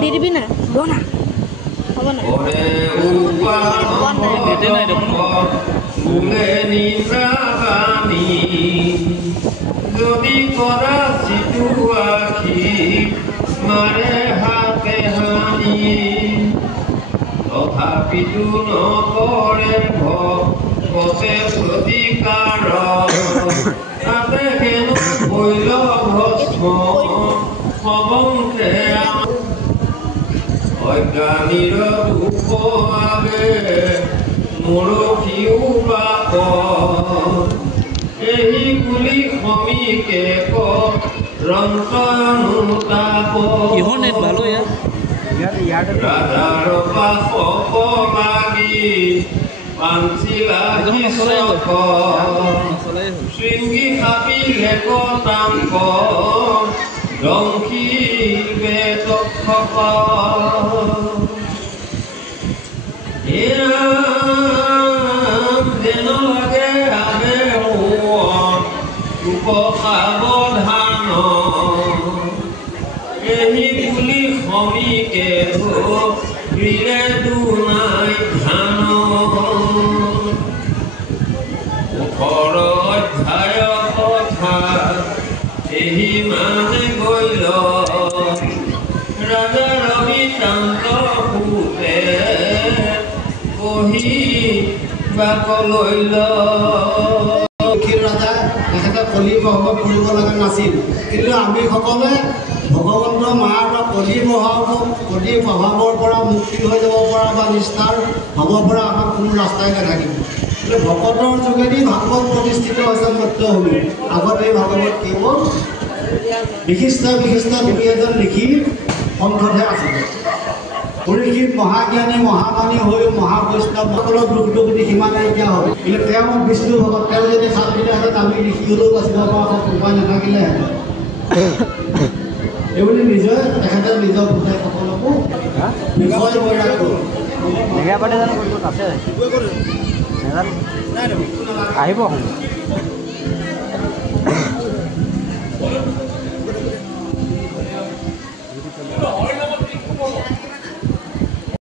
দি দিবি না বনা হ'ব না যদি কৰা চিটু আখি মাৰে হাতে হানি তথাপিতো নকৰে ভকতে প্ৰতিকাৰ তাতে হেনো বৈল ভস্ম সবংখে অজ্ঞানীৰ দুখ আগে মৰখিও পাপ এই বুলি সমীকে ৰন্তনুতাপ ৰাধাৰ পাশ লাগি পাঞ্চিলা শৃংগী সাপিলে কটাংক দংশী বেতক যেন লাগে আগে সাৱধান এই বুলি সমীকে ধৰিলে দুনাই ধান ওঠৰ অধ্যায় কথা এই মানে গৈল ৰাজা ৰবিকান্ত সুতে কহি বাকলৈল ৰাজা তেখেতে কলি প্ৰভাৱ কৰিব লগা নাছিল কিন্তু আমি সকলোৱে ভগৱন্তৰ মাৰ কলি প্ৰভাৱৰ পৰা মুক্তি হৈ যাব পৰা বা নিষ্ঠাৰ হ'ব পৰা আমাক কোনো ৰাস্তাই নাথাকিব ভকতৰ যোগেদি ভাগৱত প্ৰতিষ্ঠিত হৈছে সত্যভূমি আগত এই ভাগৱত কেৱল বিশিষ্ট দুই এজন লিখি সন্থতহে আছিলে পৰীক্ষিত মহাজ্ঞানী মহামানী হৈ মহাবৈষ্ণৱসকলৰ দুখ সীমা নাইকিয়া হ'ল কিন্তু তেওঁ বিষ্ণু ভগত তেওঁ যদি সাত দিলেহেঁতেন আমি লিখি হ'লেও বাচিব পৰা উপায় নাথাকিলেহেঁতেন এইবুলি নিজে তেখেতে নিজৰ পুতেকসকলকো বিষয় বৈৰাগ আহিব